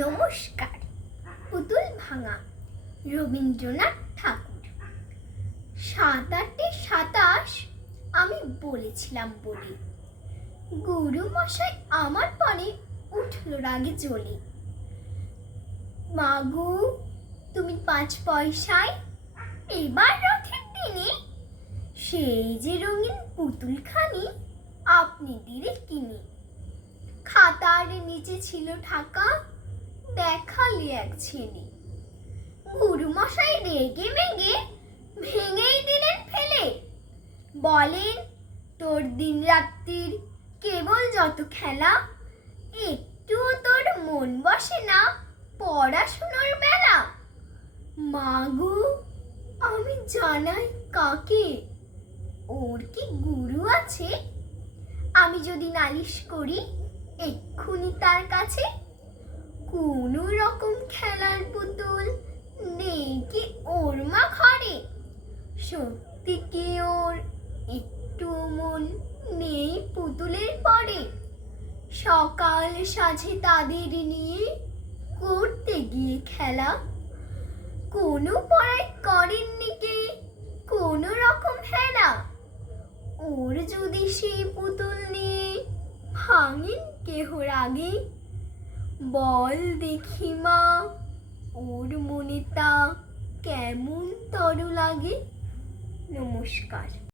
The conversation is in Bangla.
নমস্কার। পুতুল ভাঙা, রবীন্দ্রনাথ ঠাকুর। ৭-৮-২৭ আমি বলেছিলাম বলে, গুরু মশাই আমার পরে উঠল রাগে জ্বলে। মাগু, তুমি ৫ পয়সায় এবার রথের দিনে সেই যে রঙিন পুতুলখানি আপনি দিলে কিনে। খাতার নিচে ছিল ঢাকা, দেখালে এক ছেলে। গুরু মশাই রেগে মেগে ভেঙেই দিলেন ফেলে। বলেন, তোর দিন রাত্রির কেবল যত খেলা, একটুও তোর মন বসে না পড়াশুনোর বেলা। মাগু, আমি জানাই কাকে, ওর কি গুরু আছে? আমি যদি নালিশ করি এক্ষুনি তার কাছে। কোনো রকম খেলার পুতুল নেই কি ওর মা ঘরে? সত্যি কি ওর একটু মন নেই পুতুলের পরে? সকাল সাঁঝে তাদের নিয়ে করতে গিয়ে খেলা, কোনো পড়ায় করেননি কে কোনো রকম হেলা। ওর যদি সেই পুতুল নিয়ে ভাঙেন কেহ রাগে, বল দেখি মা, ওর মনে তা কেমন তর লাগে। নমস্কার।